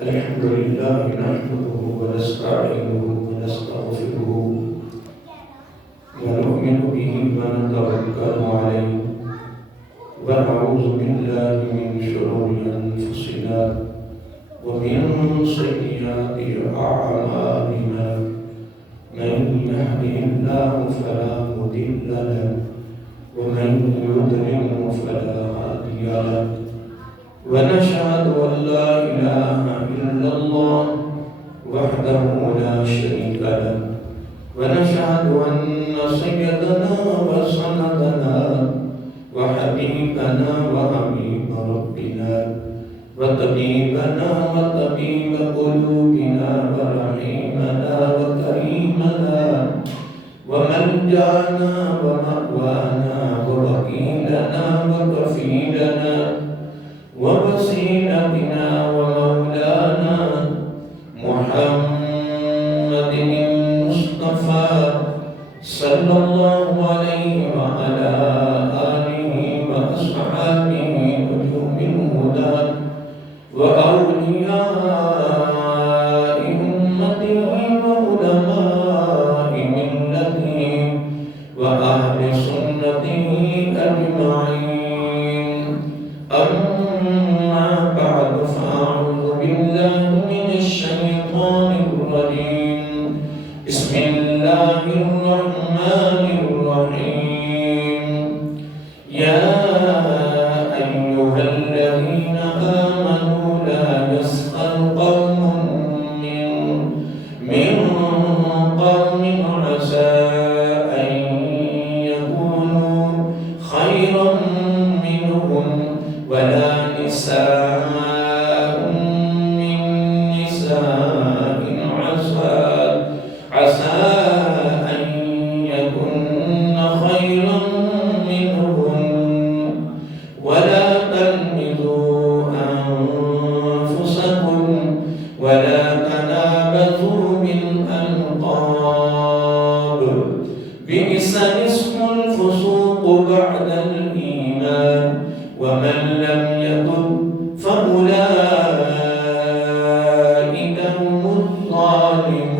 الحمد لله نحمده ونستعينه ونستغفره ونؤمن به ونتوكل عليه ونعوذ بالله من شرور أنفسنا ومن سيئات أعمالنا من يهده الله فلا مضل له ومن يضلل فلا هادي له ونشهد أن لا إله إلا الله وحده لا شريك له ونشهد أن سيدنا وسندنا وحبيبنا وحبيب ربنا وطبيبنا وطبيب قلوبنا ورحيمنا وكريمنا وملجأنا ومأوانا ووكيلنا وكفيلنا ووسيلتنا ومولانا محمد المصطفى صلى الله عليه وعلى آله وأصحابه نجوم الهدى وأولياء أمته وعلماء ملته وأهل سنته أجمعين. أما بعد فأعوذ بالله من الشيطان الرجيم. بسم الله الرحمن الرحيم. يا أيها الذين آمنوا لا يسخر قوم من قوم عسى أن يكونوا خيرا منهم ولا نساء من نساء عسى أن يكن خيرا منهم ولا تلمزوا أنفسكم ولا تنابزوا بالألقاب بئس الاسم الفسوق بعد الإيمان ومن لم يتب فأولئك هم الظالمون.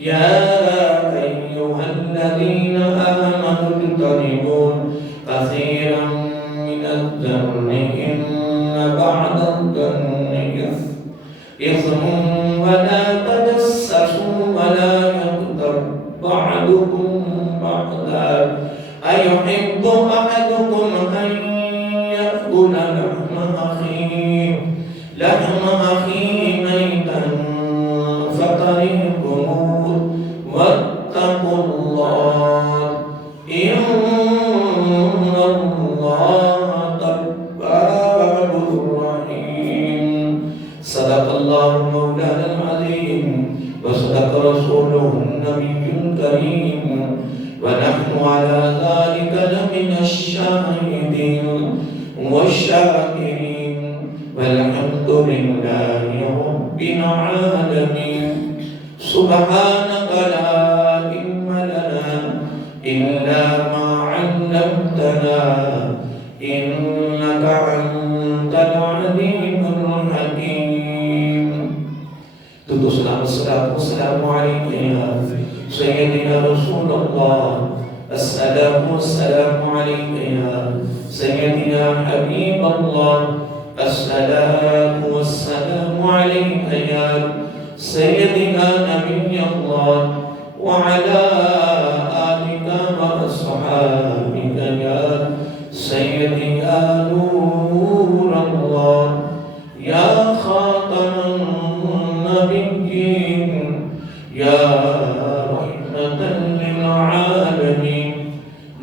يا أيها الذين آمنوا اجتنبوا كثيرا من الظن إن بعد الظن إثم ولا تجسسوا ولا يغتب بعضكم بعضا أيحب أحدكم أن يأكل لحم أخيه ميتا فكرهتموه واتقوا الله إن الله تواب رحيم. صدق الله مولانا العظيم وصدق رسوله النبي الكريم ونحن على ذلك لمن الشاهدين والشاكرين والحمد لله رب العالمين. سبحانك لا علم لنا إلا ما علمتنا إنك أنت العليم الحكيم. السلام عليك يا سيدنا رسول الله. السلام عليك يا سيدنا حبيب الله. السلام عليك يا سيدنا نبي الله وعلى آلك وأصحابك يا سيدي يا نور الله يا خاتم النبيين يا رحمة للعالمين.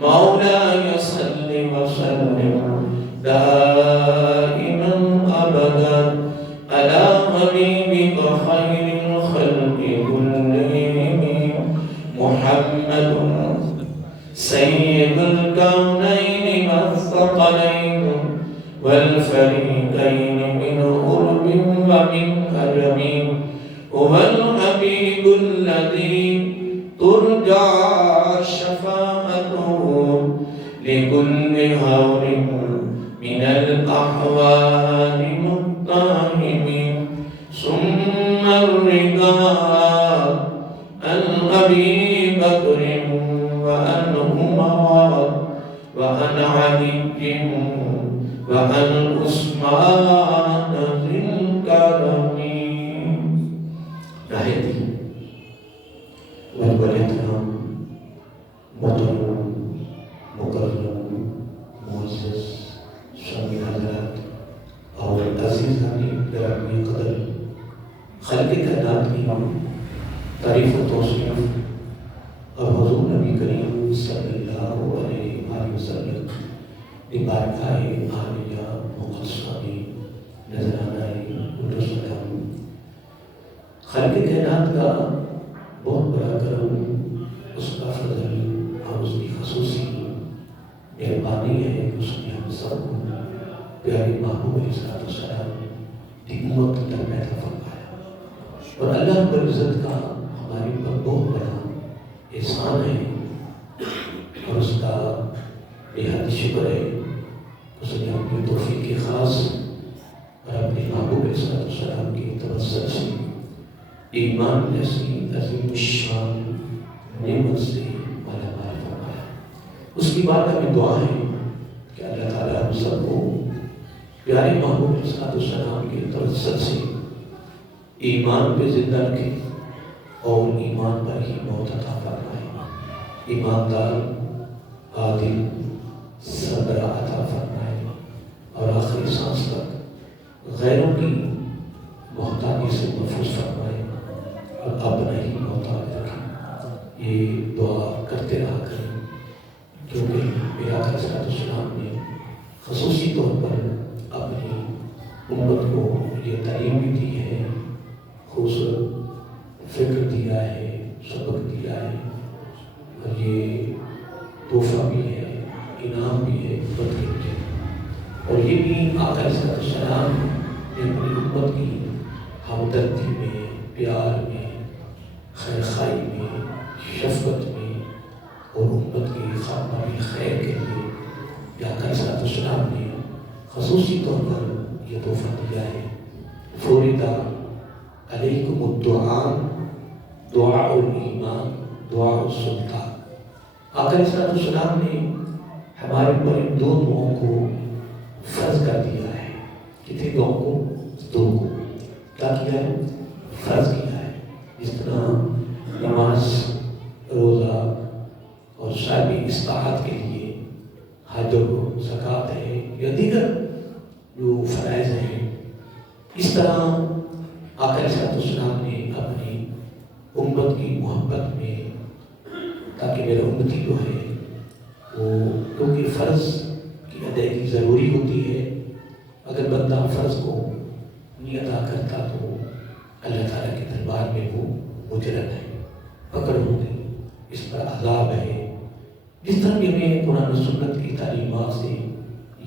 مولاي صل وسلم دائما أبدا على حبيبك خير الخلق كلهم محمد سيد الكونين والثقلين والفريقين من قرب ومن أجم هو الحبيب الذي ترجى شفاعته لكل هول من الأحوال متهم العثمان ذی الکرم نہایت والولدرام محترم مکرم معزز شامل حضرات اور عزیزان گرامی قدر خالق کائنات کی تعریف و توصیف اور حضور نبی کریم صلی اللہ علیہ وسلم کی بارگاہ عالیہ مقدسہ میں نذرانہ السلام خالق کائنات کا بہت بڑا کرم، اس کا فضل اور اس کی خصوصی مہربانی ہے کہ اس نے ہم سب کو پیارے محبوب علیہ السلام کی امت تک پیدا فرمایا، اور اللہ رب العزت کا ہمارے پر بہت بڑا احسان ہے اور اس کا بہت شکر ہے اس نے اپنی توفیق خاص اور اپنے محبوب علیہ السلام کی توسط سے ایمان جیسی عظیم الشان نعمت سے مالا مال فرمایا۔ اس کی بارگاہ میں دعا ہے کہ اللہ تعالیٰ ہم سب کو پیارے محبوب علیہ السلام کی توسط سے ایمان پہ زندہ رکھے اور ایمان پر ہی موت عطا فرمائے، ایماندار عادل صبر عطا فرمائے اور آخری سانس تک غیروں کی محتاجی سے محفوظ فرمائے اور اپنا ہی محتاج رکھے۔ یہ دعا کرتے رہا کریں، کیونکہ میرا آقا صلی اللہ علیہ وسلم نے خصوصی طور پر اپنی امت کو یہ تعلیم بھی دی ہے، خوبصورت فکر دیا ہے، سبق دیا ہے، اور یہ تحفہ بھی ہے، انعام بھی ہے، بدقسمتی ہے، اور یہ بھی آقا صلی اللہ علیہ وسلم نے اپنی امت کی ہمدردی میں، پیار میں، خیر خائی میں، شفقت میں اور امت کی خاتمہ خیر کے لیے آقا صلی اللہ علیہ وسلم نے خصوصی طور پر یہ تحفہ دیا ہے۔ فوردا علیکم الدعاء دعاء الایمان دعاء السلطان۔ آقا صلی اللہ علیہ وسلم نے ہمارے پر ان دو دعاؤں کو فرض کر دیا ہے۔ کتنے دعاؤں کو؟ دو کو کیا کیا ہے؟ فرض کیا ہے۔ جس طرح نماز، روزہ اور صاحب استطاعت کے لیے حج و زکوٰۃ ہے یا دیگر جو فرائض ہیں، اس طرح آقا صلی اللہ علیہ وسلم نے اپنی امت کی محبت میں، تاکہ میرا امتی جو ہے وہ، کیونکہ فرض کی ادائیگی ضروری ہوتی ہے، اگر بندہ فرض کو نہیں ادا کرتا تو اللہ تعالیٰ کے دربار میں وہ مجرم ہے، پکڑ ہوگی، اس پر عذاب ہے۔ جس طرح بھی ہمیں قرآن و سنت کی تعلیمات سے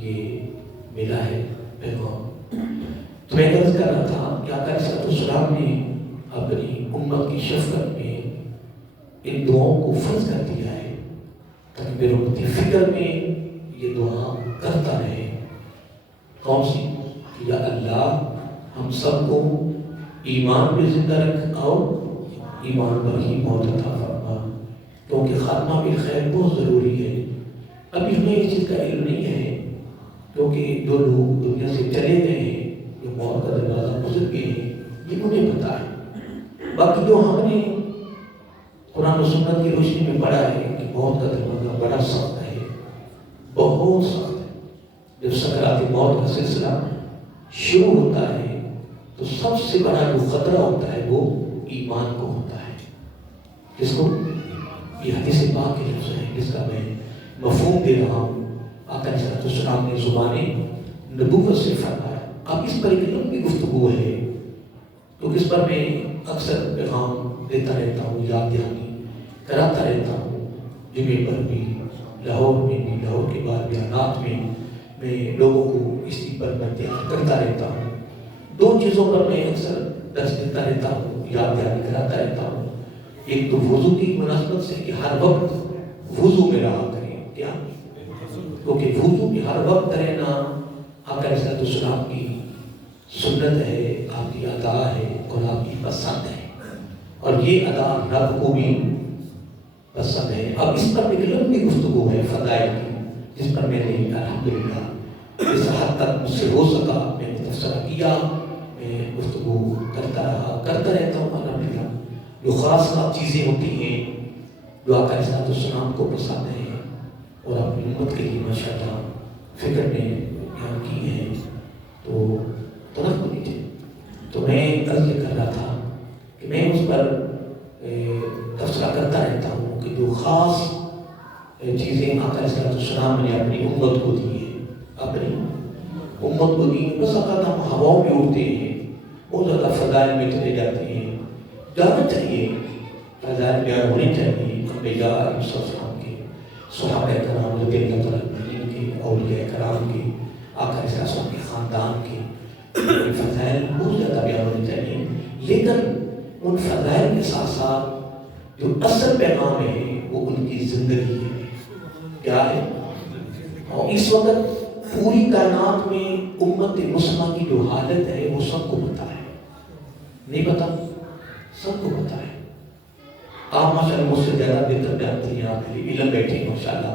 یہ ملا ہے پیغام، تو میں عرض کر رہا تھا کہ آقا صلی اللہ علیہ وسلم نے اپنی امت کی شفقت میں ان دعاؤں کو فرض کر دیا ہے، تاکہ میرے امتی فکر میں یہ دعا کرتا رہے۔ کون سی؟ یا اللہ ہم سب کو ایمان پہ زندہ رکھ اور ایمان پر ہی موت عطا فرما، کیونکہ خاتمہ بالخیر بہت ضروری ہے۔ ابھی ہمیں اس چیز کا علم نہیں ہے، کیونکہ جو لوگ دنیا سے چلے گئے ہیں، جو موت کا دروازہ گزر گئے ہیں، یہ انہیں پتہ ہے۔ باقی جو ہم نے قرآن و سنت کی روشنی میں پڑھا ہے کہ موت کا دروازہ بڑا سخت ہے، بہت سخت ہے۔ جب سکرات موت کا سلسلہ شروع ہوتا ہے تو سب سے بڑا جو خطرہ ہوتا ہے وہ ایمان کو ہوتا ہے۔ جس کو یہ حدیث پاک کے لفظ ہے، جس کا میں مفہوم دے رہا ہوں، آقا صلی اللہ علیہ وسلم نے زبان نبوت سے فرمایا۔ اب اس پر ایک لمبی گفتگو ہے، تو اس پر میں اکثر پیغام دیتا رہتا ہوں، یاد دہانی کراتا رہتا ہوں، جمعے پر بھی، لاہور میں بھی، لاہور کے بعد بیانات میں لوگوں کو اس چیز پر میں تیار کرتا رہتا ہوں۔ دو چیزوں پر میں اکثر درس دیتا رہتا ہوں، یاد دہانی کراتا رہتا ہوں۔ ایک تو وضو کی مناسبت سے کہ ہر وقت وضو میں رہا کریں، کیا؟ کیونکہ وضو میں ہر وقت رہنا آقا صلی اللہ علیہ وسلم کی سنت ہے، آپ کی ادا ہے اور آپ کی پسند ہے، اور یہ ادا رب کو بھی پسند ہے۔ اب اس پر ایک لمبی گفتگو ہے فضائل کی، جس پر میں نے الحمدللہ جس حد تک مجھ سے ہو سکا میں نے تبصرہ کیا، میں گفتگو کرتا رہتا ہوں الحمدللہ۔ جو خاص چیزیں ہوتی ہیں جو آقا علیہ السلام کو پسند ہیں اور اپنی امت کے لیے ماشاءاللہ فکر میں بیان کی ہیں تو ترک کو نیچے، تو میں عرض کر رہا تھا کہ میں اس پر تبصرہ کرتا رہتا ہوں کہ جو خاص چیزیں آقا علیہ السلام نے اپنی امت کو دی ہیں، اپنی امت کو دی، بس اوقات ہم ہواؤں میں اڑتے ہیں، بہت زیادہ فضائل میں چلے جاتے ہیں۔ جانا چاہیے، فضائل بیان ہونے چاہیے انبیاء علیہ السلام کے، صحابہ کرام رضی اللہ تعالیٰ عنہم کے، اولیاء کرام کے، آقا علیہ السلام کے خاندان کے فضائل بہت زیادہ بیان ہونے چاہیے، لیکن ان فضائل کے ساتھ ساتھ جو اصل پیغام ہے وہ ان کی زندگی ہے۔ کیا ہے؟ اور اس وقت پوری کائنات میں امت مسلمہ کی جو حالت ہے وہ سب کو پتہ ہے، نہیں پتہ؟ سب کو پتہ ہے۔ آپ ماشاءاللہ مجھ سے زیادہ بہتر جانتی ہیں، آپ میری علم بیٹھے ہیں ماشاءاللہ،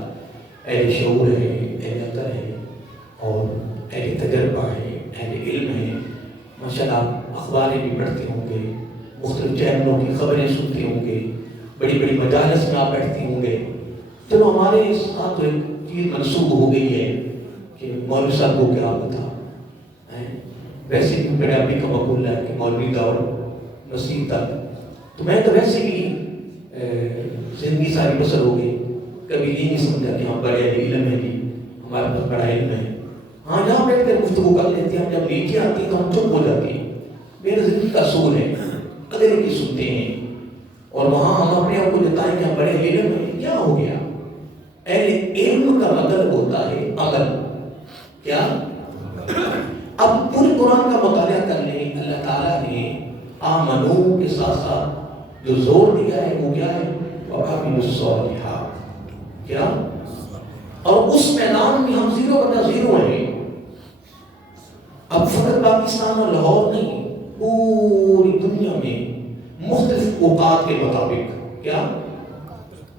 اہل شعور ہے، اہل عقل ہے اور اہل تجربہ ہے، اہل علم ہے ماشاءاللہ۔ آپ اخباریں بھی پڑھتے ہوں گے، مختلف چینلوں کی خبریں سنتے ہوں گے، بڑی بڑی مجالس میں آپ بیٹھتے ہوں گے۔ چلو ہمارے اس ساتھ ایک چیز منسوخ ہو گئی ہے کہ مولوی صاحب کو کیا پتہ ہے، ویسے بھی میرے ابھی کا مقول ہے کہ مولوی دور نصیب تک، تو میں تو ویسے بھی زندگی ساری بسر ہو گئی، کبھی یہ نہیں سمجھا کہ ہم بڑے علم ہے جی، ہمارے پاس بڑا علم ہے، ہاں یہاں بیٹھ کر گفتگو کر لیتے ہیں، جب نیکی آتی ہے تو ہم چپ ہو جاتے ہیں۔ میرے زندگی کا اصول ہے قدر کی سنتے ہیں، اور وہاں ہم اپنے آپ کو جتائیں کہ ہم بڑے علم ہیں، کیا ہو گیا؟ اہل علم کا مطلب ہوتا ہے عمل، کیا؟ اب پورے قرآن کا مطالعہ کر لیں، اللہ تعالیٰ نے آمنو کے ساتھ ساتھ جو زور دیا ہے وہ کیا ہے؟ وَعَمِلُوا الصَّالِحَاتِ، کیا؟ اور اس میدان میں ہم 0/0 ہیں۔ اب فقط پاکستان اور لاہور نہیں، پوری دنیا میں مختلف اوقات کے مطابق، کیا؟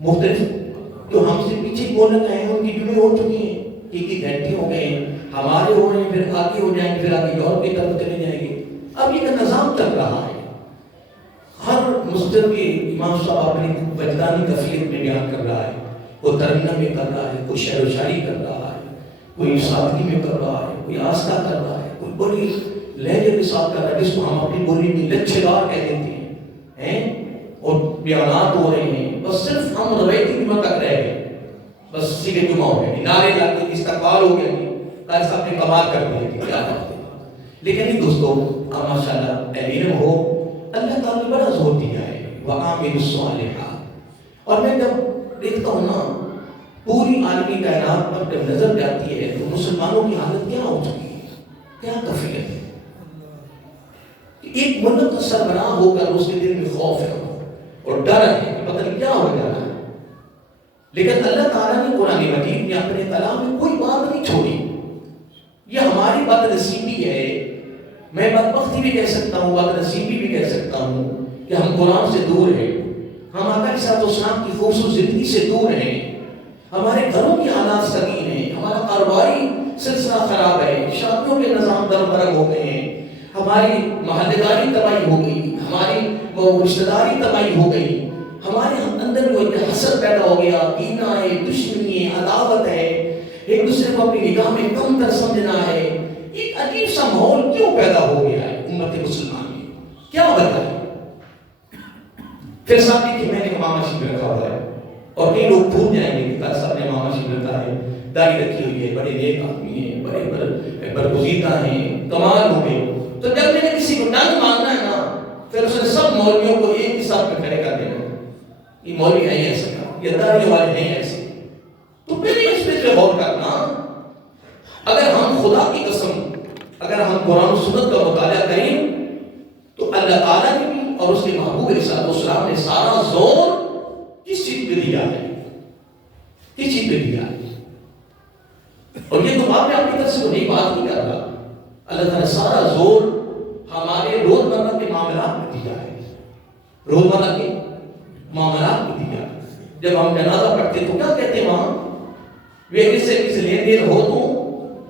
مختلف جو ہم سے پیچھے بولنے آئے ہیں ان کی جمعیں ہو چکی ہیں، ایک گھنٹے ہو گئے ہیں، ہمارے ہو رہے ہیں، پھر آگے ہو جائیں گے، پھر آگے یورپ کی طرف چلے جائیں گے۔ اب یہ نظام چل رہا ہے، ہر مسجد کے امام صاحب اپنی وجدانی کفیت میں بیان کر رہا ہے، وہ ترنم میں کر رہا ہے، کوئی شعر و شاعری کر رہا ہے، کوئی سادگی میں کر رہا ہے، کوئی آستہ کر رہا ہے، کوئی بڑی لہجے کے ساتھ کر رہا ہے، جس کو ہم اپنی بولی میں لچھدار کہہ دیتے ہیں، اور بیانات ہو رہے ہیں، بس صرف ہم روایتی جمعہ تک رہ گئے، بس سیدھے جمعہ ہو گئے، نعرے لگ کے استقبال ہو گیا، قاری صاحب نے کمال کر دیا کہ کیا بات ہے۔ لیکن نہیں دوستو، آپ ماشاءاللہ علم ہو، اللہ تعالیٰ نے بڑا زور دیا ہے وَعَامِلُوا الصَّالِحَاتِ، اور میں جب دیکھتا ہوں نا پوری عالمی کائنات پر جب نظر جاتی ہے تو مسلمانوں کی حالت کیا ہو چکی ہے، کیا کفیت ہے کہ ایک ملک کا سربراہ ہو کر اس کے دل میں خوف ہے اور ڈر ہے کہ پتہ نہیں کیا ہو جانا ہے، لیکن اللہ تعالیٰ نے قرآن مجید میں اپنے کلام میں کوئی بات نہیں چھوڑی۔ یہ ہماری بد نصیبی ہے، میں بدبختی بھی کہہ سکتا ہوں، بد نصیبی بھی کہہ سکتا ہوں کہ ہم قرآن سے دور ہیں، ہم آقا علیہ السلام کی خوبصورت زندگی سے دور ہیں، ہمارے گھروں کی حالات سنگین ہیں، ہمارا کاروباری سلسلہ خراب ہے، شادیوں کے نظام دربرگ ہو گئے ہیں، ہماری محلے داری تباہی ہو گئی، ہماری رشتہ داری تباہی ہو گئی، ہمارے اندر وہ حسد پیدا ہو گیا، کینہ ہے، دشمنی ہے، عداوت ہے، ایک دوسرے کو اپنی نگاہ میں کم تر سمجھنا ہے، ایک عجیب سا ماحول کیوں پیدا ہو گیا ہے امت مسلمان میں، کیا وجہ ہے؟ پھر ساتھ کہ میں نے امامہ شریف رکھا ہوا ہے، اور کئی لوگ بھول جائیں گے کہ قاری صاحب نے امامہ شریف رکھا ہے، داڑھی رکھی ہوئی ہے، بڑے نیک آدمی ہیں، بڑے برگزیدہ ہیں، کمال ہو گئے، تو جب میں نے کسی کو ڈنگ ماننا ہے نا، پھر اس نے سب مولویوں کو ایک ہی ساتھ پہ کھڑے کر دینا، یہ مولوی ہیں ایسے کا، یہ داڑھی والے ہیں ایسے، تو پہلے اس پہ غور کرنا، اگر ہم خدا کی قسم، اگر ہم قرآن و سنت کا مطالعہ کریں تو اللہ تعالیٰ نے بھی اور اس کے محبوب علیہ السلام نے سارا زور کس چیز پہ دیا ہے، کس چیز پہ دیا ہے، اور یہ تو آپ نے اپنی طرف سے نئی بات نہیں کر رہا، اللہ تعالیٰ نے سارا زور ہمارے روزمرہ کے معاملات میں دیا ہے، روزمرہ کے معاملات میں دیا ہے۔ جب ہم جنازہ پڑھتے تو کیا کہتے ہیں وہاں، وہ کسی سے لین دین ہو تو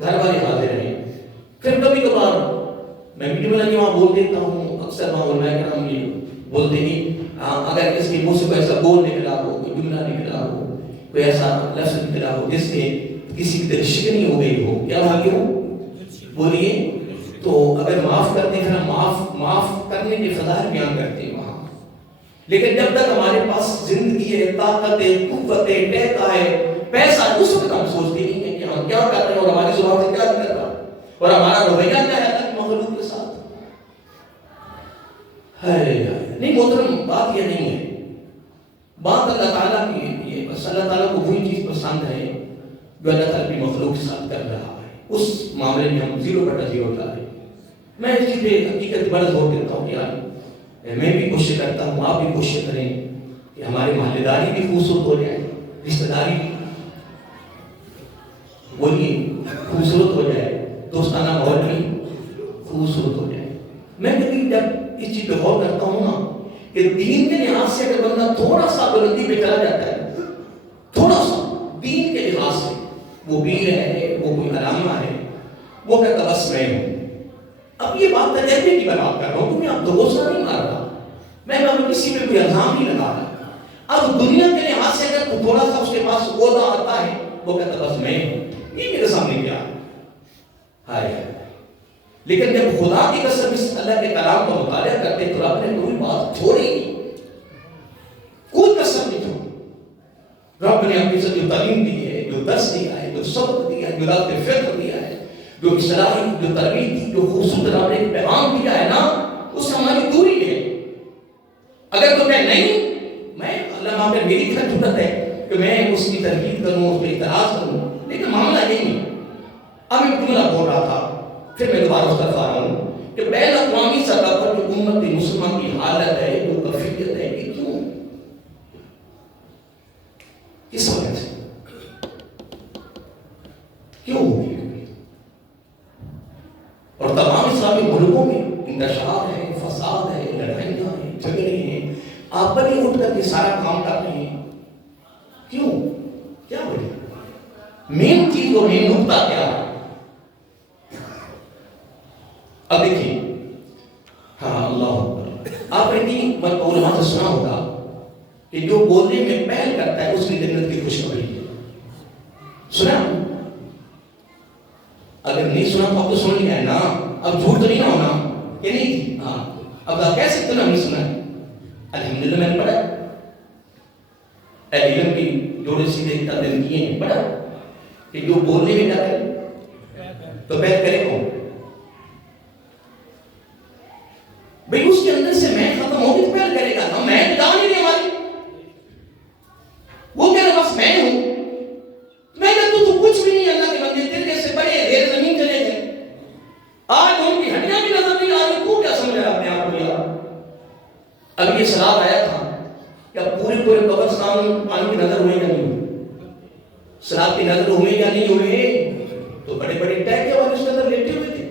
گھر والے حاضر ہیں. پھر کبھی کبھار میں ویڈیو بنا کے وہاں بول دیتا ہوں. اکثر وہاں علماء کرام یہ بولتے ہیں اگر اس کے منہ سے کوئی ایسا بول نکلا ہو, کوئی جملہ نکلا ہو, کوئی ایسا لفظ نکلا ہو جس سے کسی کی دل شکنی ہو گئی ہو, کیا بھاگی ہو بولیے, تو اگر معاف کرتے ہیں پھر معاف کرنے کے فضائل بیان کرتے ہیں وہاں. لیکن جب تک ہمارے پاس زندگی ہے, طاقت ہے, قوت ہے, پیسہ ہے, پیسہ, اس وقت ہم سوچتے نہیں ہیں کہ ہم کیا کر رہے ہیں اور ہماری زبان سے کیا نکل رہا ہے اور ہمارا رویہ کیا ہے اللہ کی مخلوق کے ساتھ. نہیں محترم, بات یہ نہیں ہے. بات اللہ تعالیٰ کی یہ بس اللہ تعالیٰ کو وہی چیز پسند ہے جو اللہ تعالیٰ کی مخلوق کے ساتھ کر رہا ہے. اس معاملے میں ہم 0/0 ڈالیں. میں اس چیز پہ حقیقت بڑا زور دیتا ہوں کہ یار میں بھی کوشش کرتا ہوں, آپ بھی کوشش کریں کہ ہماری محلے داری بھی خوبصورت ہو جائے, رشتہ داری بھی بولیے خوبصورت ہو جائے, دوستانہ ماحول بھی خوبصورت ہو جائے. میں کبھی جب اس چیز پہ غور کرتا ہوں نا کہ دین کے لحاظ سے اگر بندہ تھوڑا سا بلندی پہ چلا جاتا ہے, تھوڑا سا دین کے لحاظ سے, وہ بیر ہے, وہ کوئی علامہ ہے, وہ کہتا بس میں ہوں. اب یہ بات تجربے کی میں بات کر رہا ہوں, تمہیں اب دوسرا نہیں مار رہا, میں کسی پہ کوئی الزام نہیں لگا رہا. اب دنیا کے لحاظ سے اگر تھوڑا سا اس کے پاس عہدہ آتا ہے, وہ کہتا بس میں ہوں, یہ میرے سامنے کیا ہے. لیکن جب خدا کی قسم اس اللہ کے کلام کا مطالعہ کرتے تو رب نے کوئی بات چھوڑی نہیں, کوئی قسم نہیں چھوڑی. رب نے اپنی سے جو تعلیم دی ہے, جو درس دیا ہے, جو سبق دیا ہے, جو رات فکر دیا ہے, جو اصلاحی, جو تربیت دی, جو خوبصورت رب نے پیغام دیا ہے نا, اس سے ہماری دوری ہے. اگر تو کہ نہیں, میں اللہ وہاں پہ میری کیا ضرورت ہے کہ میں اس کی تربیت کروں, اس پہ اعتراض کروں, لیکن معاملہ نہیں ہے. اب ایک جملہ بول رہا تھا, پھر میں دوبارہ اس طرف آ رہا ہوں کہ بین اقوامی سطح پر جو امت مسلمان کی حالت ہے, جو کفیت ہے, یہ کیوں, کس وجہ سے کیوں ہوگی؟ اور تمام اسلامی ملکوں میں انتشار ہے, فساد ہے, لڑائیاں ہیں, جھگڑے ہیں, آپ پر ہی اٹھ کر کے سارا کام کر رہے ہیں, کیوں, کیا وجہ؟ مین چیز اور مین نقطہ کیا ہے؟ اب دیکھیے, ہاں اللہ اکبر, آپ نے علماء سے سنا ہوگا کہ جو بولنے میں پہل کرتا ہے اس کی جنت کی خوشخبری ہے. سنا؟ اگر نہیں سنا تو آپ تو سن لیا ہے نا, اب جھوٹ تو نہیں نہ ہونا کہ نہیں. ہاں, اب آپ کہہ سکتے نا نہیں سنا ہے, الحمدللہ میں نے پڑھا, اہل علم کی جوڑے سیدھے تعلیم کیے ہیں, پڑھا کہ جو بولنے میں کیا کرے تو پہل کرے کون بھئی, اس کے اندر سے میں ختم ہوگی تو پہل کرے گا نا, میں بتا نہیں رہی ہماری, وہ کہہ رہا بس میں ہوں. میں کہتا تو کچھ بھی نہیں, اللہ کے بندے تیرے جیسے بڑے دیر زمین چلے گئے, آج ان کی ہڈیاں بھی نظر نہیں آ رہی, تو کیا سمجھ رہا اپنے آپ کو یار. اب یہ سلام آیا تھا کہ پورے قبرستان پانی کی نظر ہوئے یا نہیں ہوئے, سلاب کی نظر ہوئے یا نہیں ہوئے, تو بڑے بڑے ٹیکے والے اس کے اندر لیٹے ہوئے تھے,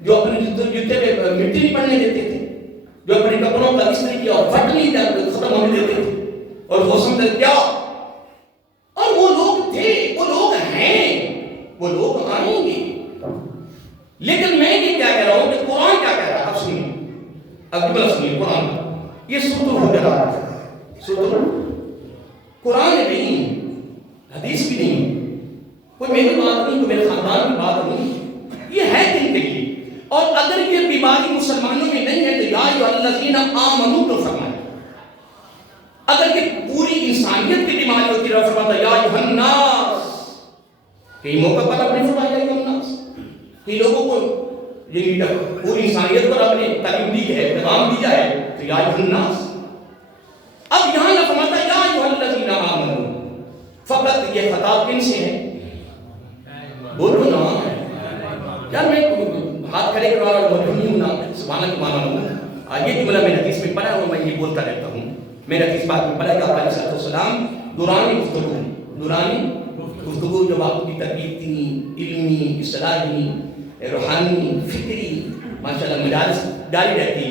جو اپنے جوتے پہ مٹی نہیں پڑنے دیتے تھے, جو اپنے کپڑوں کا استری کیا اور پھٹ نہیں ختم ہونے دیتے تھے, اور موسم تک کیا. اور وہ لوگ تھے, وہ لوگ ہیں, وہ لوگ آئیں گے. لیکن میں یہ کیا کہہ رہا ہوں کہ قرآن کیا کہہ رہا ہے, اب سنیے, اب جملہ سنیے قرآن کا. یہ سورۃ الحجرات, قرآن نہیں, حدیث بھی نہیں, کوئی میری بات نہیں, کوئی میرے خاندان کی بات نہیں, یہ ہے کن کے لیے. اور اگر یہ بیماری مسلمانوں میں نہیں ہے تو یا ایھا الذین آمنوا تو فرمائے. اگر یہ پوری انسانیت کی بیماری ہوتی ہے, فرماتا یا ایھا الناس, کئی موقع پر آپ نے فرمایا یا ایھا الناس, کئی لوگوں کو یہ پوری انسانیت پر آپ نے تعلیم دی ہے, پیغام دیا ہے, تو یا ایھا الناس. اب یہاں نہ فرماتا یا ایھا الذین آمنوا, فقط یہ خطاب کن سے ہے, بولو نا یار, میں ہاتھ کھڑے کروا رہا ہوں, نہیں ہوں نا, سبحانہ کی مانا ہوں. یہ جملہ میں حدیث میں پڑھا ہوں, میں یہ بولتا رہتا ہوں, میں حدیث بات میں پڑھا کہ آپ علیہ السلام دورانی گفتگو جب آپ کی تربیتی, علمی, اصلاحی, روحانی, فکری ماشاءاللہ مجالس جاری رہتی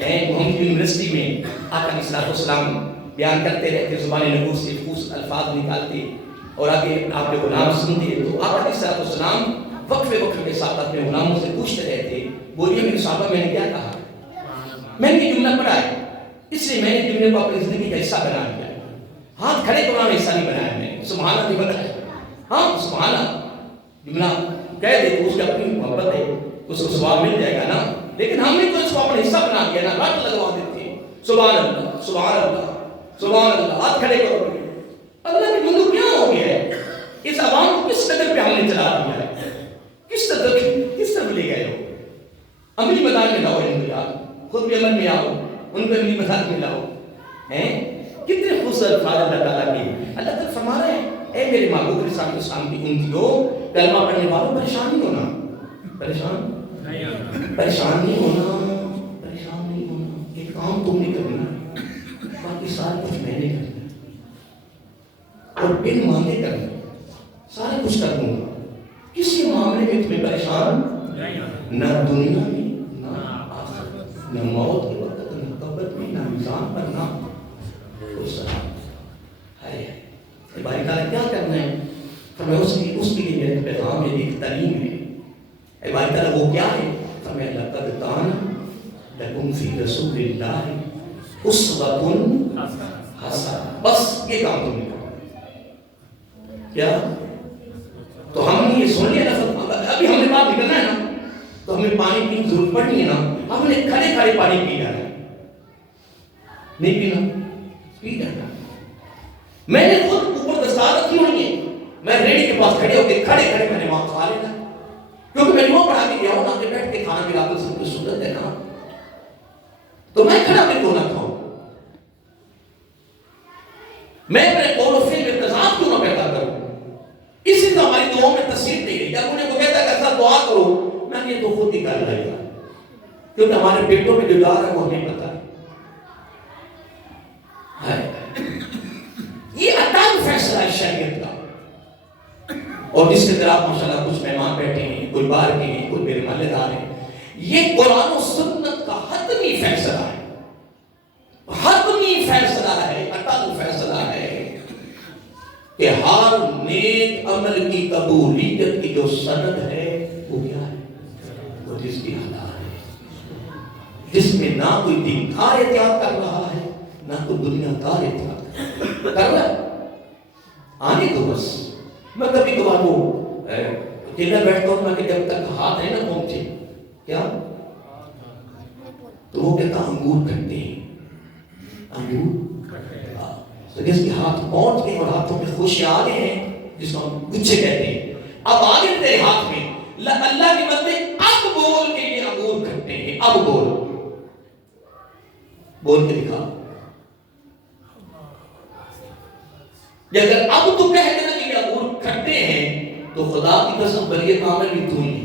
ہے. محمد یونیورسٹی میں آقا علیہ السلام بیان کرتے رہتے, زبان نبوت سے خوش الفاظ نکالتے, اور آگے آپ کے غلام سنتے, تو آقا علیہ السلام وقفے کے ساتھ اپنے غلاموں سے پوچھتے رہے تھے، بولیے میرے صحابہ میں نے کیا کہا؟ میں نے یہ جملہ پڑھا ہے، اس لیے میں نے جملے کو اپنی زندگی کا حصہ بنا لیا۔ ہاتھ کھڑے قرآن حصہ نہیں بنایا میں نے، سبحان اللہ نہیں بنایا۔ ہاں سبحان اللہ جملہ کہہ دے تو اس کی اپنی محبت ہے، اس کو ثواب مل جائے گا نا، لیکن ہم نے تو اس کو اپنا حصہ بنا دیا نا، رٹ لگوا دیتے ہیں۔ سبحان اللہ سبحان اللہ سبحان اللہ، ہاتھ کھڑے کرو۔ اللہ کے بندو کیا ہو گیا ہے؟ اس عوام کو کس قدر پہ ہم نے چلا دیا ہے، کس طرف لے گئے ہو؟ عملی میدان میں لاؤ ان کو یار، خود بھی عمل میں آؤ، ان کو عملی میدان میں لاؤ۔ کتنے خوبصورت الفاظ اللہ تعالیٰ کے، اللہ تعالیٰ فرما رہے ہیں اے میرے محبوب علیہ السلام کی امتیوں، کلمہ پڑھنے والوں پریشان نہیں ہونا، پریشان نہیں ہونا، ایک کام تم نے کرنا، باقی سارا کچھ میں نے کرنا اور بن مانگے کرنا، سارا کچھ کر دوں گا، کسی معاملے میں تمہیں پریشان نہ دنیا میں نہ آخرت، نہ موت کے وقت نہ قبر میں نہ میزان پر نہ کوئی سلام ہے۔ باری تعالیٰ کیا کرنا ہے؟ فرمایا اس کے لیے میرے پیغام میں ایک تعلیم ہے۔ باری تعالیٰ وہ کیا ہے؟ فرمایا لقد کان لکم فی رسول اللہ اسوۃ حسنہ، بس یہ کام تم نے کرنا۔ کیا؟ تو ہم نے یہ سن لیا نا، ابھی ہم نے بات نکلنا ہے نا، تو ہمیں پانی کی ضرورت پڑنی ہے نا، ہم نے کھڑے پانی پی جانا ہے، نہیں پینا پی جانا۔ میں نے خود اوپر دستار رکھی ہوئی ہے، میں ریڑھی کے پاس کھڑے ہو کے کھڑے میں نے وہاں کھا لینا، کیونکہ میں نے وہ پڑھا کے گیا ہوں نا کہ بیٹھ کے کھانا کھلا تو سب کچھ سنت ہے نا، تو میں کھڑا کے کیوں نہ کھاؤں؟ میں اپنے قول و فعل میں تضاد کیوں نہ پیدا کروں؟ اسی طرح ہماری دعاؤں میں تصدیق نہیں گئی، جب انہیں کو کہتا ہے کہ ایسا دعا کرو، میں نے تو خود ہی کر لیا، کیونکہ ہمارے پیٹوں میں جو جا رہا ہے وہ ہمیں پتا ہے۔ یہ عطا فیصلہ ہے شریعت کا، اور جس کے طرح ماشاءاللہ کچھ مہمان بیٹھے ہیں، کوئی باہر کے ہیں، کوئی میرے محلے دار ہیں، یہ قرآن و سنت کا حتمی فیصلہ ہے، حتمی فیصلہ ہے، عطا فیصلہ ہے کہ ہر نیک عمل کی قبولیت کی جو سند ہے وہ کیا ہے؟ وہ جس کی حلال ہے، جس میں نہ کوئی دیندار احتیاط کر رہا ہے نہ کوئی دنیا دار احتیاط کر رہا ہے۔ آنے تو بس میں کبھی کبھار وہ اکیلا بیٹھتا ہوں میں کہ جب تک ہاتھ ہے نا پہنچے کیا تو وہ کہتا انگور کھٹے ہیں، انگور تو جس کے ہاتھ پہنچ گئے اور ہاتھوں میں خوشی آ گئے ہیں، جس کو ہم گچھے کہتے ہیں، اب آگے تیرے ہاتھ میں اللہ کے بندے اب بول کے یہ انگور کھٹے ہیں، اب بول کے دکھا۔ اگر اب تو کہہ دینا کہ یہ انگور کھٹے ہیں تو خدا کی قسم ولی کامل بھی تو ہی ہے۔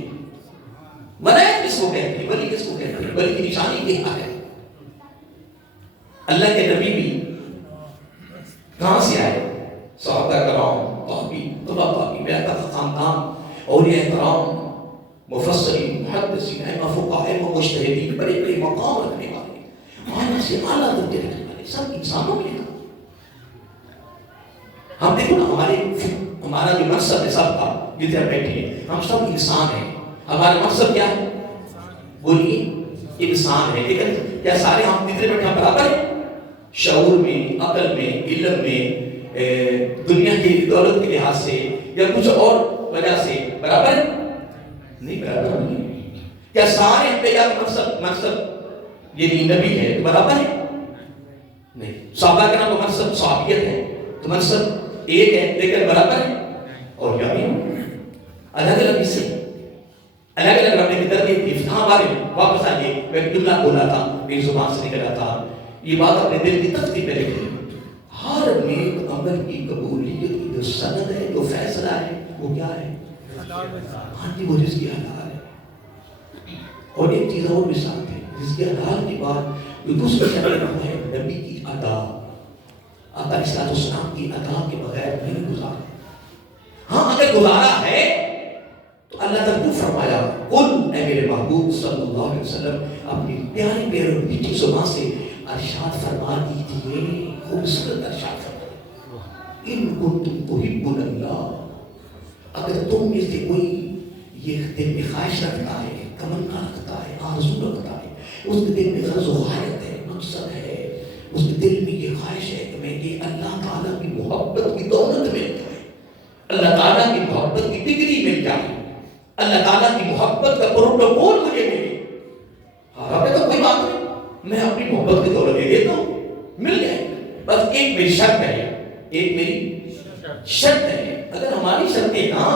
ولایت کس کو کہتے ہیں؟ ولی کس کو کہتے ہیں؟ ولی کی نشانی کیا ہے؟ اللہ کے نبی بھی کہاں سے آئے؟ صحابہ کرام، طلباء، بیعت خاندان، اولیاء کرام، مفسرین، محدثین، ائمہ فقہاء، ائمہ مجتہدین، بڑے بڑے مقام رکھنے والے، اعلیٰ سے اعلیٰ درجے رکھنے والے، سب انسانوں میں ہیں۔ ہم دیکھو نا ہمارا جو مقصد ہے سب کا، جتنے بیٹھے ہیں ہم سب انسان ہیں، ہمارا مقصد کیا ہے؟ بولیے انسان ہے، لیکن کیا سارے ہم جتنے بیٹھے ہم برابر ہیں؟ شعور میں، عقل میں، علم میں، دنیا کی دولت کے لحاظ سے یا کچھ اور وجہ سے برابر ہے؟ نہیں برابر نہیں۔ کیا سارے انبیاء کا مقصد یہ نبی ہے تو برابر ہے؟ نہیں۔ صحابہ کا نام مقصد صحابیت ہے تو مقصد ایک ہے لیکن برابر ہے؟ اور کیا بھی الگ الگ حصے، الگ الگ رہنے کی ترتیب تھی۔ ہاں بارے میں واپس آئیے، میں ایک جملہ بولا تھا، میری زبان سے نکلا تھا، یہ بات اپنے دل کی تختی پہ لکھیں۔ ہر نیک عمل کی قبولیت کی جو سند ہے، جو فیصلہ ہے، وہ کیا ہے؟ ہاں جی، وہ رزق حلال ہے۔ اور ایک چیز اور بھی ساتھ ہے، رزق حلال کے بعد جو دوسری شکل ہے نبی کی ادا، آقا علیہ السلام کی ادا کے بغیر نہیں گزارا۔ ہاں اگر گزارا ہے تو اللہ تعالیٰ نے فرمایا قل، اے میرے محبوب صلی اللہ علیہ وسلم اپنی پیاری پیاری اور میٹھی زبان سے ارشاد فرما دیجیے، خوبصورت ارشاد فرما، ان کنتم تحبون اللہ، اگر تم میں سے کوئی یہ دل میں خواہش رکھتا ہے، تمنا رکھتا ہے، آرزو رکھتا ہے، اس کے دل میں غرض و غایت ہے، مقصد ہے، اس کے دل میں یہ خواہش ہے کہ میں یہ اللہ تعالیٰ کی محبت کی دولت مل جائے، اللہ تعالیٰ کی محبت کی ڈگری مل جائے، اللہ تعالیٰ کی محبت کا پروٹوکول مجھے ملے. آپ نے تو کوئی بات نہیں، میں اپنی محبت کی دولت دے دیتا ہوں، مل جائے. بس ایک میری شرط ہے، ایک میری شرط ہے. اگر ہماری شرطیں نا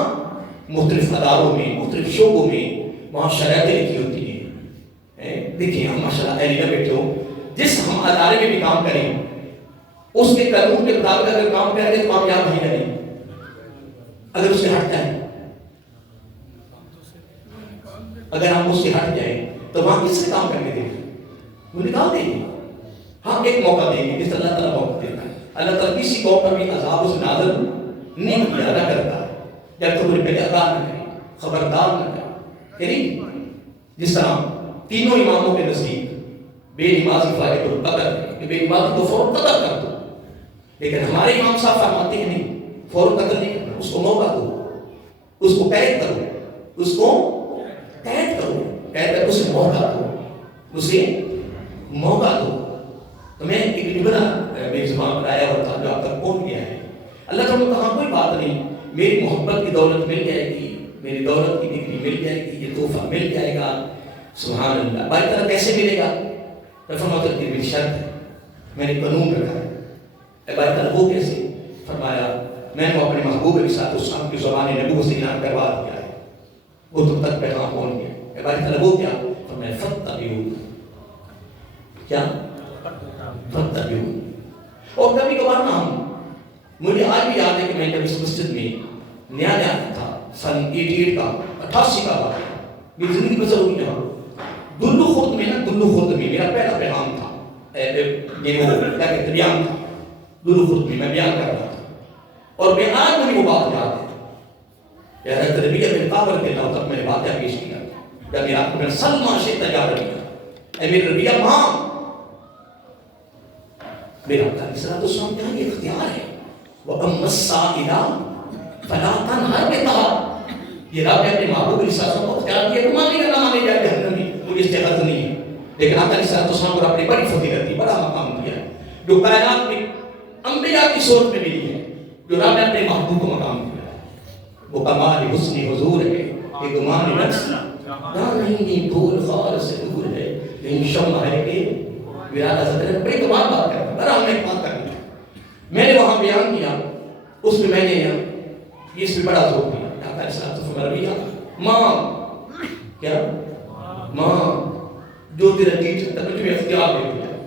مختلف اداروں میں، مختلف شعبوں میں وہاں شرائطیں لکھی ہوتی ہیں. دیکھیں ہم ماشاءاللہ اہل بیٹھے ہو، جس ہم ادارے میں بھی کام کریں اس کے قانون کے مطابق اگر کام کریں گے تو کامیاب نہیں کریں. اگر اس سے ہٹ جائیں، اگر ہم اس سے ہٹ جائیں تو وہاں کس سے کام کرنے دیں گے؟ وہ نکال دیں گے. ہم ایک موقع دیں گے جس اللہ تعالیٰ موقع دیتا ہے. اللہ تعالیٰ کسی قوم پر بھی عذاب اس نازل نہیں کیا نہ کرتا ہے جب تک وہ پہلے ادا نہ کرے، خبردار نہ کرے. یعنی جس طرح تینوں اماموں کے نزدیک بے نمازی فائدہ قدر ہے کہ بے نمازی کو فوراً قدر کر دو، لیکن ہمارے امام صاحب فرماتے ہیں نہیں، فوراً قدر نہیں کرنا، اس کو موقع دو، اس کو قید کرو، اس کو قید کرو، قید کر اسے موقع دو، اسے موقع دو. تو میں ایک جملہ میری زبان پر آیا ہوا تھا جو آپ تک پہنچ گیا ہے. اللہ تعالیٰ نے کہا کوئی بات نہیں، میری محبت کی دولت مل جائے گی، میری دولت کی ڈگری مل جائے گی، یہ تحفہ مل جائے گا. سبحان اللہ. بھائی تعالیٰ کیسے ملے گا؟ فرمایا کہ میری شرط ہے، میں نے قانون رکھا ہے. بھائی تعالیٰ وہ کیسے؟ فرمایا میں نے اپنے محبوب علیہ السلام کی زبان نبوت سے اعلان کروا دیا ہے، وہ تم تک پیغام پہنچ گیا. بھائی تعالیٰ وہ کیا؟ فرمایا فتبعوا، کیا؟ فتبعوا. اور کبھی کبھار نا مجھے آج بھی یاد ہے کہ میں جب اس مسجد میں نیا نیا تھا، سن 88 کا 88 کا بات ہے، میری زندگی میں ضروری ہے. دلو خرد میں نا، دلو خرد میں میرا پہلا پیغام تھا، یہ وہ کیا کہتے ہیں بیان تھا. دلو خرد میں میں بیان کر رہا تھا اور بیان مجھے وہ بات یاد ہے کہ حضرت ربیعہ بن کعب کے نام تک میں نے واقعہ پیش کیا جب میرا آپ کو سلمہ شئت یا ربیعہ، اے میرے ربیعہ ماں. میرا آپ علیہ السلام کہاں یہ اختیار ہے، وَأَمَّا السَّائِلَ فَلَا تَنْهَرْ بِهَا. یہ رب نے اپنے محبوب علیہ السلام کو اختیار کیا کہ مانے گا نہ مانے جائے جہنمی، مجھے استعداد نہیں ہے. لیکن آپ علیہ السلام کو اپنی بڑی فضیلت دی، بڑا مقام دیا ہے جو کائنات میں انبیاء کی صورت میں ملی ہے، جو رب نے اپنے محبوب کو مقام دیا ہے. وہ کمال حسن حضور ہے، یہ گمان نفس نہ نہیں دور خار سے دور ہے، لیکن شمع ہے کہ میرا حضرت بڑی کمال بات کرتا ہے. بڑا ہم نے ایک بات کرنی ہے، میں نے وہاں بیان کیا، اس میں میں نے اس پہ بڑا زور دیا. آقا علیہ السلام سے ربیعہ ماں، کیا ماں جو تیرا جی چاہتا ہے تمہیں اختیار دے دیا.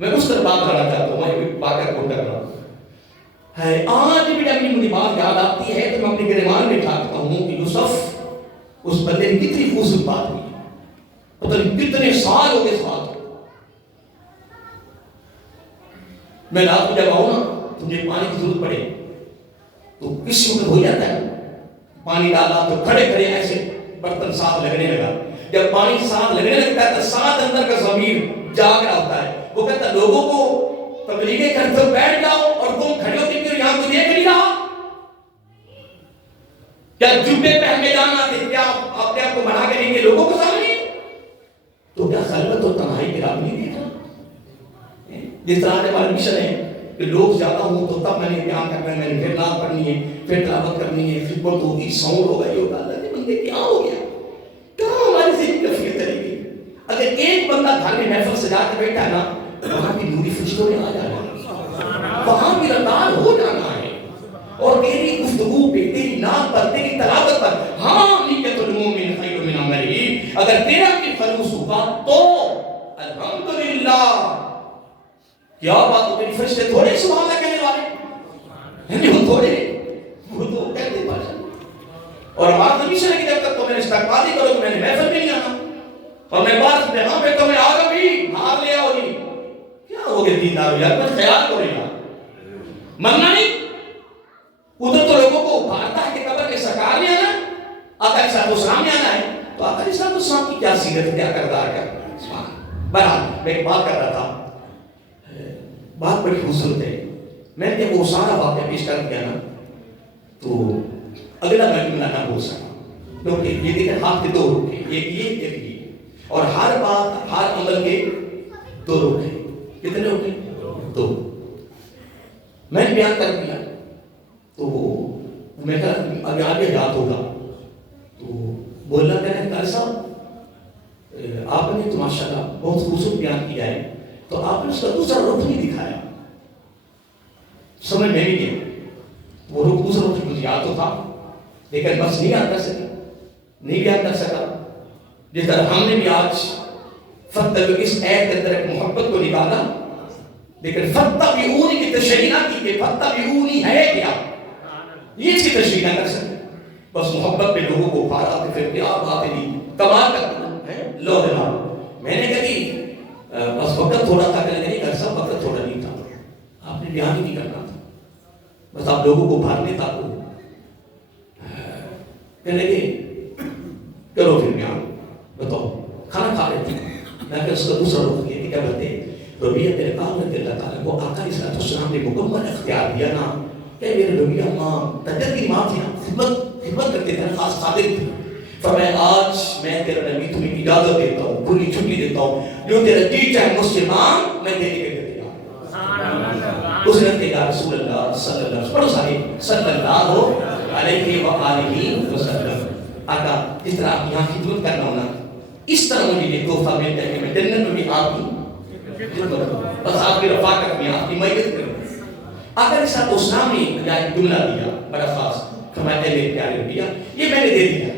میں اس طرح بات کرنا چاہتا ہوں، میں واقعہ کو کر رہا ہوں. آج بھی جب مجھے بات یاد آتی ہے تو میں اپنے گریبان میں ٹھاکتا ہوں کہ یوسف اس بندے نے کتنی خوبصورت بات کی، پتہ نہیں کتنے سال ہو گئے اس بات کو. میں رات کو جب آؤں نا تو مجھے پانی کی ضرورت پڑے تو کسی وقت ہو جاتا ہے پانی ڈالا تو کھڑے کھڑے ایسے برتن ساتھ لگنے لگا. جب پانی ساتھ لگنے لگتا ہے تو ساتھ اندر کا ضمیر جاگ رہا ہوتا ہے. وہ کہتا ہے لوگوں کو تبلیغیں کرتے ہو بیٹھ جاؤ اور تم کھڑے ہوتے کیوں یہاں کو دیکھ نہیں رہا؟ کیا جبے پہن کے جانا تھے؟ کیا اپنے آپ کو بنا کے دیں گے لوگوں کو سامنے؟ تو کیا خلوت اور تنہائی کے راہ نہیں دیکھا؟ جس طرح ہمارا مشن ہے کہ لوگ زیادہ ہوں تو تب میں نے بیان کرنا ہے، میں نے پھر نعت پڑھنی ہے، پھر تلاوت کرنی ہے، خدمت ہوگی، ساؤنڈ ہوگا، یہ ہوگا. اللہ کے بندے کیا ہو گیا؟ کہاں ہماری ذہن کیفیت چلی گئی؟ اگر ایک بندہ گھر میں محفل سجا کے بیٹھا ہے نا، وہاں بھی نوری فرشتوں نے آ جانا ہے، وہاں بھی رندار ہو جانا ہے. اور تیری گفتگو پہ، تیری نعت پر، تیری تلاوت پر، ہاں نیت المومن خیر من عملہ، اگر تیرا بھی خلوص ہوگا تو الحمدللہ. کیا بات ہو، میری فرشتے تھوڑے سبحان اللہ کہنے والے ہیں، وہ تھوڑے، وہ تو کہتے باشا. اور ہمارا مشن ہے کہ جب تک تو میں نے استقبالی کرو تو میں نے محفل میں نہیں آنا، اور میں بات یہاں پہ تو میں آگا بھی ہار لے آؤ گی. کیا ہو گیا دیندار یار، میں خیال کرے گا مننا نہیں. ادھر تو لوگوں کو ابھارتا ہے کہ قبر کے سرکار میں آنا، آقا علیہ السلام میں آنا ہے، تو آقا علیہ السلام کی کیا سیرت، کیا کردار کا. بہرحال میں ایک بات کر رہا تھا، بات بڑی خوبصورت ہے. میں نے وہ سارا واقعہ پیش کر دیا نا تو اگلا میں جملہ نہ بول سکا. کیونکہ یہ دیکھیں ہاتھ کے دو رخ ہیں، ایک یہ، اور ہر بات ہر عمل کے دو رخ ہیں. کتنے رخ ہیں؟ دو. میں نے بیان کر دیا تو میں کہا ابھی آگے یاد ہوگا تو بولنا کہہ رہے ہیں قاری صاحب آپ نے تو ماشاءاللہ بہت خوبصورت بیان کیا ہے، تو آپ نے اس کا دوسرا رخ نہیں دکھایا. سمجھ میں نہیں گیا وہ رخ دوسرا رخ مجھے یاد تو تھا لیکن بس نہیں یاد کر سکا، نہیں بیان کر سکا. جس طرح ہم نے بھی آج فتح اس عید کے اندر ایک محبت کو نکالا، لیکن فتح بھی اونی کی تشریح نہ کی کہ فتح بھی اونی ہے کیا، یہ اس کی تشریح نہ کر سکتے. بس محبت پہ لوگوں کو پارا تو پھر کیا باتیں نہیں کمال کرتی ہے. لو جناب میں نے کبھی بس وقت تھوڑا تھا کہ نہیں کر سکتا، وقت تھوڑا نہیں تھا، آپ نے بیان ہی نہیں کرنا تھا، بس آپ لوگوں کو بھارنے تھا. کہنے لگے کرو پھر بیان، بتاؤ کھانا کھا رہے تھے. میں کہ اس کا دوسرا رخ یہ کہ کیا بولتے ربیہ میرے کام رضی اللہ تعالیٰ کو آقا علیہ السلام نے مکمل اختیار دیا نا کہ میرے ربیہ ماں تجر کی ماں تھی نا، خدمت کرتے تھے، خاص خادم تھی. فرمایا آج میں تیرا نبی تمہیں اجازت دیتا ہوں، کھلی چھٹی دیتا ہوں، جو تیرا جی چاہے مجھ سے مانگ میں دینے کے لیے تیار. اس نے کہا یا رسول اللہ صلی اللہ علیہ وسلم، پڑھو سارے صلی اللہ علیہ وآلہ وسلم. آقا جس طرح آپ یہاں خدمت کرنا ہونا اس طرح مجھے یہ تحفہ ملتا ہے کہ میں جنت میں بھی آپ کی خدمت کروں، بس آپ کی رفاقت میں آپ کی میت کروں. آقا علیہ السلام نے یہ جملہ دیا بڑا خاص، فرمایا اے میرے پیارے ربیہ یہ میں نے دے دیا،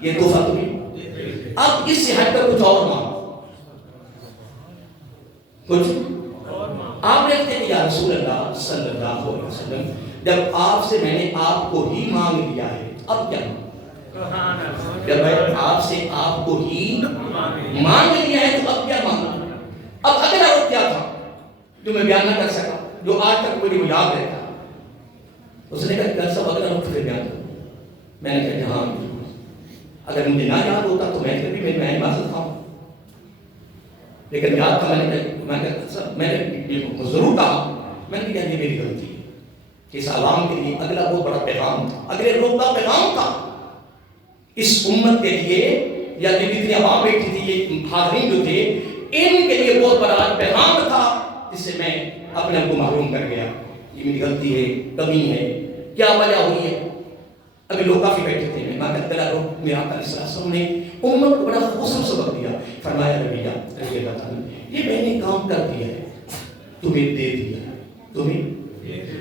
یہ تحفہ تمہیں، اب اس سے ہٹ کر کچھ اور مانگو. کچھ آپ نے کہا کہ یا رسول اللہ صلی اللہ علیہ وسلم جب آپ سے میں نے آپ کو ہی مانگ لیا ہے اب کیا مانگو؟ جب میں آپ سے آپ کو ہی مانگ لیا ہے تو اب کیا مانگا؟ اب اگلا رخ کیا تھا جو میں بیان نہ کر سکا، جو آج تک مجھے یاد رہتا. اس نے کہا کہ سب اگلا رخ پھر بیان کرو. میں نے کہا جہاں اگر مجھے نہ یاد ہوتا تو میں بھی میں معذرت خواہ ہوں، لیکن یاد تھا. میں نے ضرور کہا، میں نے کہا یہ میری غلطی ہے کہ اس عوام کے لیے اگلا بہت بڑا پیغام تھا، اگلے رخ کا پیغام تھا اس امت کے لیے، یا جتنی عوام بیٹھی تھی یہ حاضرین جو تھے ان کے لیے بہت بڑا پیغام تھا، جس سے میں اپنے آپ کو محروم کر گیا. یہ میری غلطی ہے، کمی ہے. کیا وجہ ہوئی ہے؟ ابھی لوگ کافی بیٹھے تھے، میں اگلا رخ میرا آقا علیہ السلام نے امت کو بڑا خوبصورت سبق دیا. فرمایا ربیہ رضی اللہ تعالیٰ یہ میں نے کام کر دیا ہے، تمہیں دے دیا ہے، تمہیں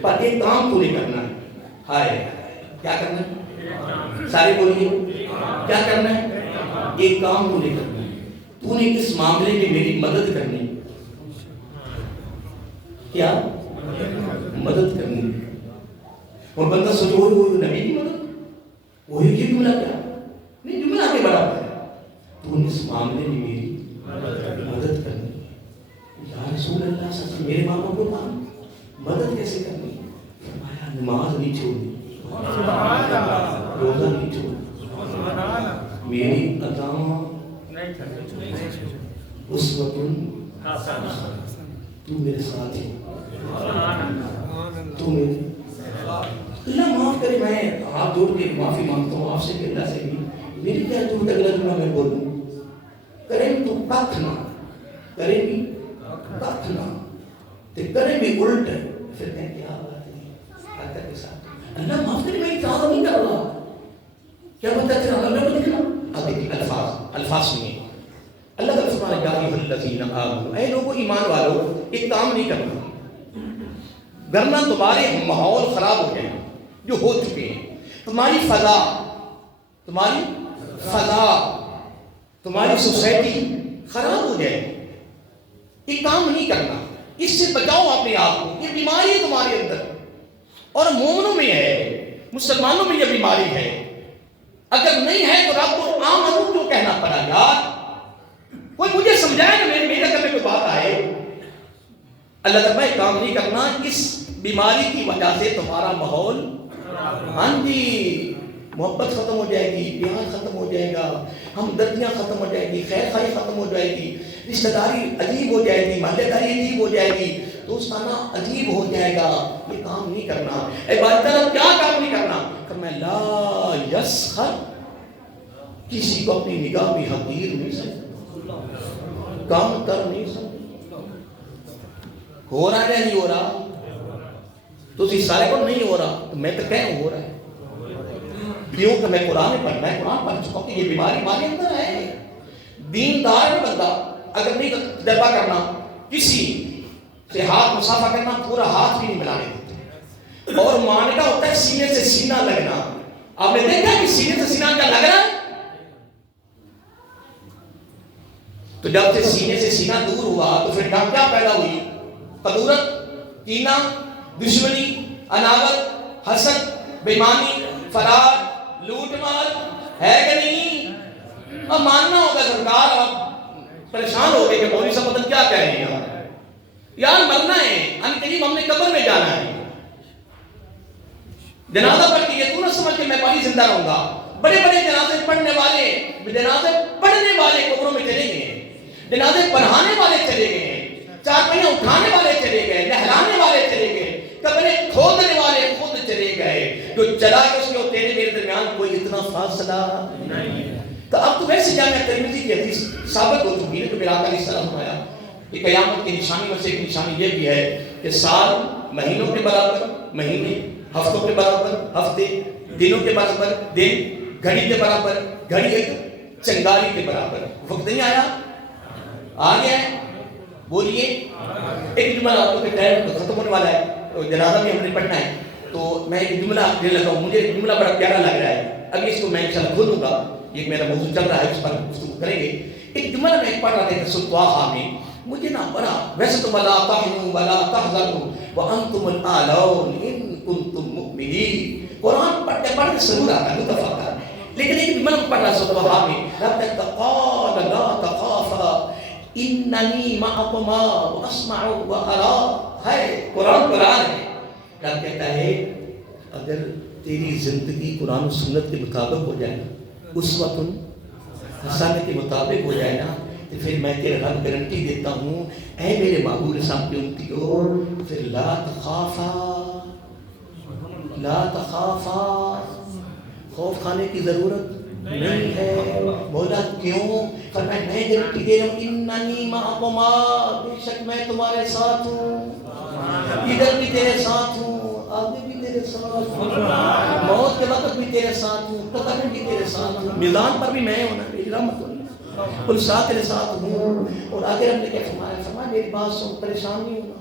پر ایک کام تو نہیں کرنا ہے. ہائے کیا کرنا ہے؟ سارے بولیے کیا کرنا ہے؟ ایک کام تو نہیں کرنا ہے، تو نے اس معاملے میں میری مدد کرنی. کیا مدد کرنی؟ اور بندہ سوچو وہ نبی کی مدد، وہی یہ جملہ کیا نہیں، جملہ آگے بڑھا ہے تو نے اس معاملے میں میری مدد کرنی. یا رسول اللہ صلی اللہ علیہ وسلم میرے ماں باپ کو کہا مدد کیسے کرنی؟ فرمایا نماز نہیں چھوڑنی، روزہ نہیں چھوڑنا، میری اطاعت اس وقت تو میرے ساتھ ہے، تو میرے اللہ معاف کرے. میں ہاتھ جوڑ کے معافی مانگتا ہوں آپ سے کہ اللہ سے بھی میری کیا تو اگلا جملہ میں بولوں کریں تو کھ نہ کریں بھی کھ نہ کریں بھی الٹ پھر کہیں کیا بات ہے کے ساتھ اللہ معاف کرے. میں اطاعت نہیں کر رہا، کیا بتا تیرا اللہ کو دکھنا. اب دیکھیں الفاظ سنیے. اللہ تعالیٰ فرمایا یا ایھا الذین آمنوا اے لوگوں ایمان والو ایک کام نہیں کرنا، ورنہ تمہارے ماحول خراب ہو جائیں جو ہو چکے ہیں. تمہاری فضا تمہاری سوسائٹی خراب ہو جائے. یہ کام نہیں کرنا، اس سے بچاؤ اپنے آپ کو. یہ بیماری ہے تمہارے اندر اور مومنوں میں ہے، مسلمانوں میں یہ بیماری ہے. اگر نہیں ہے تو رب کو آمنو کیوں کہنا پڑا یار؟ کوئی مجھے سمجھائے کہ میرے گھر میں کوئی بات آئے. اللہ تعالیٰ کام نہیں کرنا، اس بیماری کی وجہ سے تمہارا ماحول ہاں جی محبت ختم ہو جائے گی، پیار ختم ہو جائے گا، ہمدردیاں ختم ہو جائے گی، خیر خواہی ختم ہو جائے گی، رشتہ داری عجیب ہو جائے گی، محلے داری عجیب ہو جائے گی، دوستانہ عجیب ہو جائے گا. یہ کام نہیں کرنا. اے بھائی کیا کام نہیں کرنا؟ فرمایا لا یسخر کسی کو اپنی نگاہ میں حقیر نہیں سمجھتا، کم تر نہیں سمجھتا۔ ہو رہا ہے یا نہیں ہو رہا؟ تو اسی سارے کو نہیں ہو رہا، تو میں تو کہوں ہو رہا ہے کیوں کہ میں قرآن پڑھ چکا ہوں کہ یہ بیماری ہمارے اندر ہے۔ دیندار ہے بندہ، اگر نہیں تجربہ کرنا، کسی سے ہاتھ مسافہ کرنا، پورا ہاتھ بھی نہیں ملانے دیتے، اور ماننا ہوتا ہے سینے سے سینہ لگنا۔ آپ نے دیکھا کہ سینے سے سینہ کیا لگ رہا ہے؟ تو جب سے سینے سے سینہ دور ہوا تو پھر کیا پیدا ہوئی؟ قدورت، کینہ، دشمنی، عداوت، حسد، بےایمانی، فرار، لوٹ مار، ہے کہ نہیں؟ اب ماننا ہوگا سرکار، اب پریشان ہو گئے کہ مولوی صاحب پتہ کیا کہہ رہے ہیں یار مرنا ہے، ان قریب ہم نے قبر میں جانا ہے، جنازہ پڑھ کے یہ تو نہ سمجھ کہ میں پالی زندہ رہوں گا۔ بڑے بڑے جنازے پڑھنے والے قبروں میں چلے گئے ہیں، جنازے پڑھانے والے چلے گئے ہیں، چار پہیہ اٹھانے والے چلے گئے، نہلانے والے چلے گئے، قبریں کھودنے والے خود چلے گئے، جو چلا کہ اس کے اور تیرے میرے درمیان کوئی اتنا فاصلہ نہیں۔ تو اب تو ویسے جامعہ ترمذی کی حدیث ثابت ہو چکی ہے کہ میرا آقا علیہ السلام فرمایا کہ قیامت کی نشانی میں سے ایک نشانی یہ بھی ہے کہ سال مہینوں کے برابر مہینے، ہفتوں کے برابر ہفتے، دنوں کے برابر دن، گھڑی کے برابر گھڑی، ایک چنگاری کے برابر۔ وقت نہیں آیا؟ آ گیا ہے؟ بولیے ایک جملہ، آپ کے ٹائم ختم ہونے والا ہے، جنازہ بھی ہم نے پڑھنا ہے، تو میں ایک جملہ دینے لگا ہوں، مجھے جملہ بڑا پیارا لگ رہا ہے، ابھی اس کو میں انشاءاللہ کھولوں گا، یہ میرا موضوع چل رہا ہے، اس پر گفتگو کریں گے۔ ایک جملہ میں پڑھ رہا تھا سورۃ طٰہٰ میں، مجھے نا بڑا، ویسے تو وَلَا تَهِنُوا وَلَا تَحْزَنُوا وَأَنْتُمُ الْأَعْلَوْنَ إِن كُنتُم مُؤْمِنِينَ۔ قرآن پڑھتے پڑھتے ضرور آتا ہے لطف آتا ہے، لیکن ایک جملہ پڑھ رہا سورۃ طٰہٰ میں، قَالَ لَا تَخَافَا إِنَّنِي مَعَكُمَا وَأَسْمَعُ وَأَرَىٰ۔ ہے قرآن ہے، رب کہتا ہے اگر تیری زندگی قرآن و سنت کے مطابق ہو جائے نا، اسوۃ حسنہ کے مطابق ہو جائے نا، تو پھر میں تیرے رب گارنٹی دیتا ہوں اے میرے محبوب صاحب کی امتیو، پھر لا تخافا، خوف کھانے کی ضرورت نہیں ہے۔ بولا کیوں؟ فرمایا میں گارنٹی دے رہا ہوں اننی معکما، بے شک میں تمہارے ساتھ ہوں، ادھر بھی تیرے ساتھ ہوں، آگے بھی تیرے ساتھ ہوں، موت کے وقت بھی تیرے ساتھ ہوں، قبر میں بھی تیرے ساتھ ہوں، میدان پر بھی میں ہونا، میری رحمت ہونا، کل ساتھ تیرے ساتھ ہوں۔ اور آگے ہم نے کیا فرمایا میری بات سن، پریشان نہیں ہونا،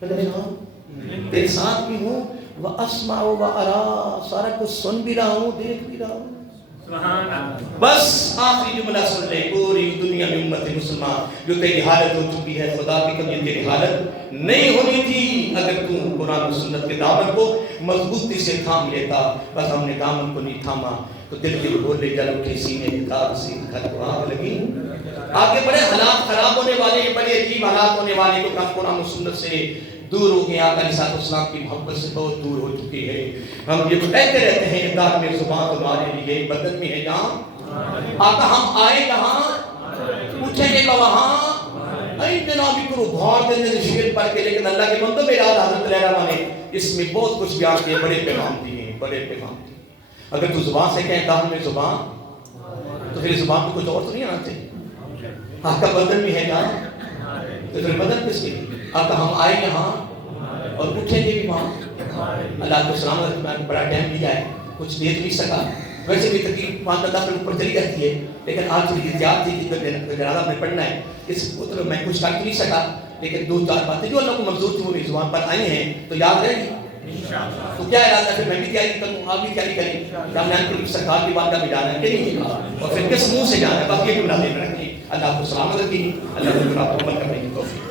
پریشان تیرے ساتھ بھی ہوں، وَأَسْمَعُ وَأَرَىٰ، سارا کچھ سن بھی رہا ہوں، دیکھ بھی رہا ہوں۔ بس آخری جملہ سن لے، پوری دنیا میں امت مسلمان جو تیری حالت ہو چکی ہے، خدا کی قسم تیری حالت نہیں ہونی تھی اگر تم قرآن و سنت کے دامن کو مضبوطی سے تھام لیتا۔ بس ہم نے دامن کو نہیں تھاما تو دل کے بولے جل اٹھے سینے کی تار سے گھر کو آگ لگی۔ آگے بڑے حالات خراب ہونے والے ہیں، بڑے عجیب حالات ہونے والے ہیں، کیونکہ قرآن و سنت سے دور ہو گئے، آقا علیہ السلام کی محبت سے بہت دور ہو چکی ہے۔ ہم یہ کہتے رہتے ہیں دار میں زبان تمہارے لیے بدن میں ہے جان، آقا ہم آئے جہاں پوچھیں گے وہاں، این دنوں بھی کرو بھار دن دن شیر پڑھ کے، لیکن اللہ کے بندوں میں یاد حضرت لیلہ نے اس میں بہت کچھ بیان کیے، بڑے پیغام دیے، بڑے پیغام دیے۔ اگر تو زبان سے کہیں دار میں زبان، تو پھر زبان پہ کچھ اور تو نہیں آنا چاہیے۔ آقا بدن میں ہے جان، تو پھر بدن کس کے لیے؟ آقا ہم آئے یہاں اور اٹھیں گے بھی وہاں۔ اللہ کو سلامت میں بڑا ٹائم لیا ہے، کچھ دے تو نہیں سکا، ویسے بھی تقریب 5-10 منٹ اوپر چلی جاتی ہے، لیکن آج کی احتیاط تھی کہ جنازہ میں پڑھنا ہے، اس مطلب میں کچھ کر نہیں سکا، لیکن 2-4 باتیں جو اللہ کو منظور تھی وہ میری زبان پر آئی ہیں تو یاد رہے گی۔ تو کیا ارادہ ہے؟ پھر میں بھی تیاری کروں، آپ بھی تیاری کریں، رمضان کی سرکار کی بارگاہ میں جانا ہے کہ نہیں، اور پھر کس منہ سے جانا ہے، باقی بھی ملازم رکھیں۔ اللہ کو سلامت رکھیں، اللہ کو عمل کرنے کی توفیق۔